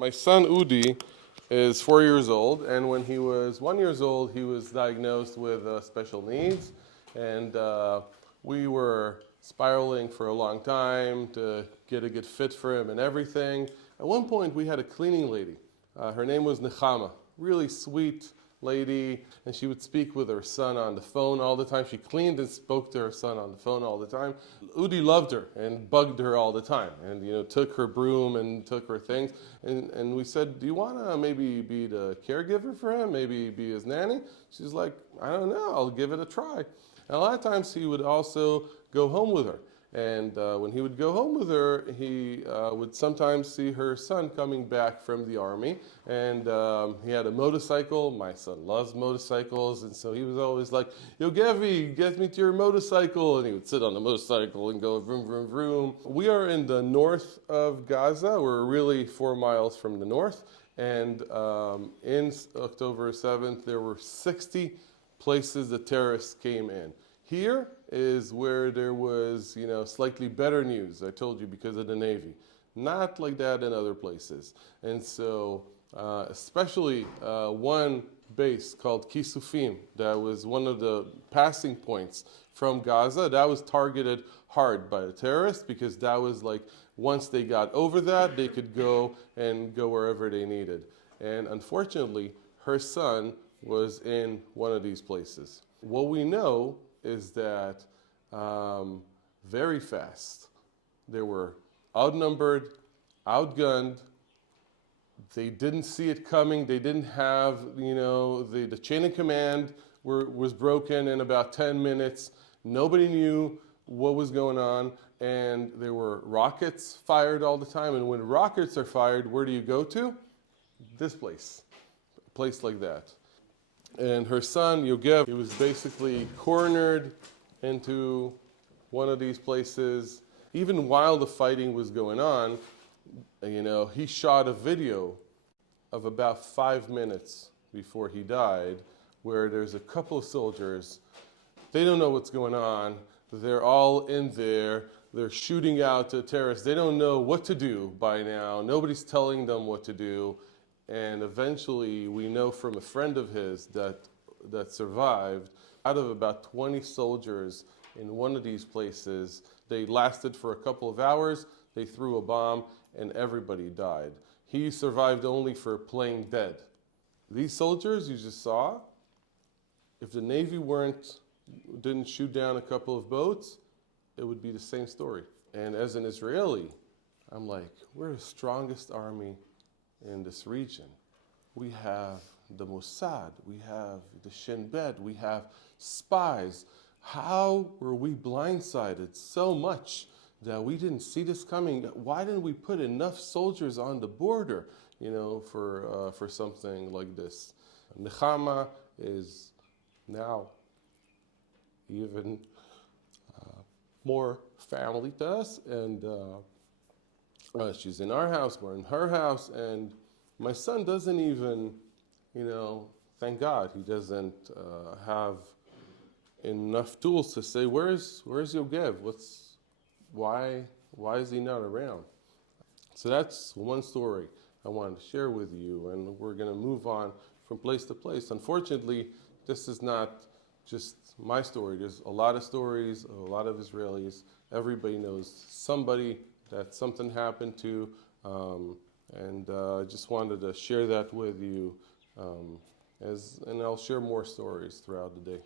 My son Udi is 4 years old, and when he was 1 year old, he was diagnosed with special needs, and we were spiraling for a long time to get a good fit for him and everything. At one point, we had a cleaning lady. Her name was Nechama, really sweet lady, and she would speak with her son on the phone all the time. She cleaned and spoke to her son on the phone all the time. Udi loved her and bugged her all the time, and took her broom and took her things. And we said, do you want to maybe be the caregiver for him, maybe be his nanny? She's like, I don't know, I'll give it a try. And a lot of times he would also go home with her. And when he would go home with her, he would sometimes see her son coming back from the army. And he had a motorcycle. My son loves motorcycles. And so he was always like, Yo, Gevi, get me to your motorcycle. And he would sit on the motorcycle and go vroom, vroom, vroom. We are in the north of Gaza. We're really 4 miles from the north. And in October 7th, there were 60 places the terrorists came in. Here is where there was, slightly better news, I told you, because of the Navy. Not like that in other places. And so, especially one base called Kisufim, that was one of the passing points from Gaza, that was targeted hard by the terrorists, because that was like, once they got over that, they could go wherever they needed. And unfortunately, her son was in one of these places. What we know is that very fast they were outnumbered, outgunned. They didn't see it coming. They didn't have, the chain of command was broken in about 10 minutes. Nobody knew what was going on, and there were rockets fired all the time. And when rockets are fired, where do you go to? This place, a place like that. And her son, Yogev, he was basically cornered into one of these places. Even while the fighting was going on, he shot a video of about 5 minutes before he died, where there's a couple of soldiers. They don't know what's going on. They're all in there. They're shooting out the terrorists. They don't know what to do by now. Nobody's telling them what to do. And eventually, we know from a friend of his that survived, out of about 20 soldiers in one of these places, they lasted for a couple of hours, they threw a bomb, and everybody died. He survived only for playing dead. These soldiers you just saw, if the Navy didn't shoot down a couple of boats, it would be the same story. And as an Israeli, I'm like, we're the strongest army in this region. We have the Mossad, we have the Shin Bet, we have spies. How were we blindsided so much that we didn't see this coming? Why didn't we put enough soldiers on the border, for something like this? Nechama is now even more family to us, and she's in our house, we're in her house, and my son doesn't even, thank God, he doesn't have enough tools to say, where's Yogev? Why is he not around? So that's one story I wanted to share with you, and we're going to move on from place to place. Unfortunately, this is not just my story. There's a lot of stories, a lot of Israelis. Everybody knows somebody that something happened to, and I just wanted to share that with you, and I'll share more stories throughout the day.